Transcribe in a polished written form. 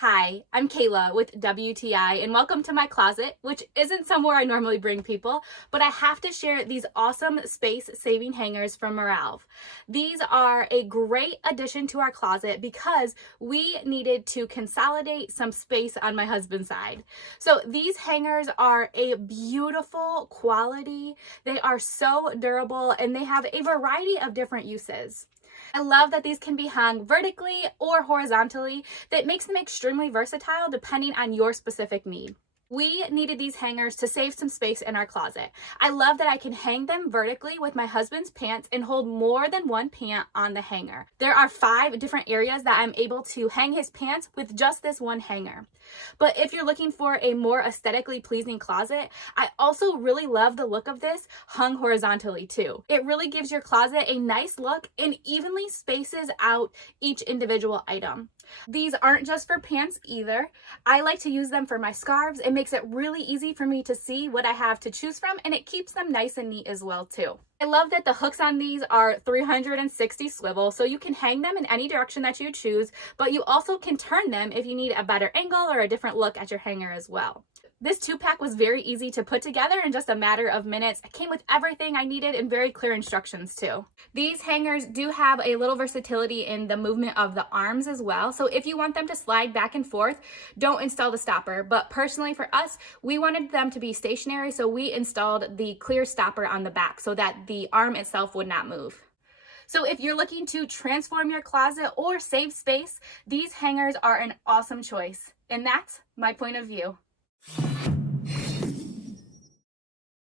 Hi, I'm Kayla with WTI and welcome to my closet, which isn't somewhere I normally bring people, but I have to share these awesome space-saving hangers from MORALVE. These are a great addition to our closet because we needed to consolidate some space on my husband's side. So these hangers are a beautiful quality. They are so durable and they have a variety of different uses. I love that these can be hung vertically or horizontally. That makes them extremely versatile depending on your specific need. We needed these hangers to save some space in our closet. I love that I can hang them vertically with my husband's pants and hold more than one pant on the hanger. There are 5 different areas that I'm able to hang his pants with just this one hanger. But if you're looking for a more aesthetically pleasing closet, I also really love the look of this hung horizontally too. It really gives your closet a nice look and evenly spaces out each individual item. These aren't just for pants either. I like to use them for my scarves. It makes it really easy for me to see what I have to choose from, and it keeps them nice and neat as well too. I love that the hooks on these are 360 swivel, so you can hang them in any direction that you choose, but you also can turn them if you need a better angle or a different look at your hanger as well. This 2-pack was very easy to put together in just a matter of minutes. It came with everything I needed and very clear instructions too. These hangers do have a little versatility in the movement of the arms as well. So if you want them to slide back and forth, don't install the stopper. But personally for us, we wanted them to be stationary, so we installed the clear stopper on the back so that the arm itself would not move. So if you're looking to transform your closet or save space, these hangers are an awesome choice. And that's my point of view.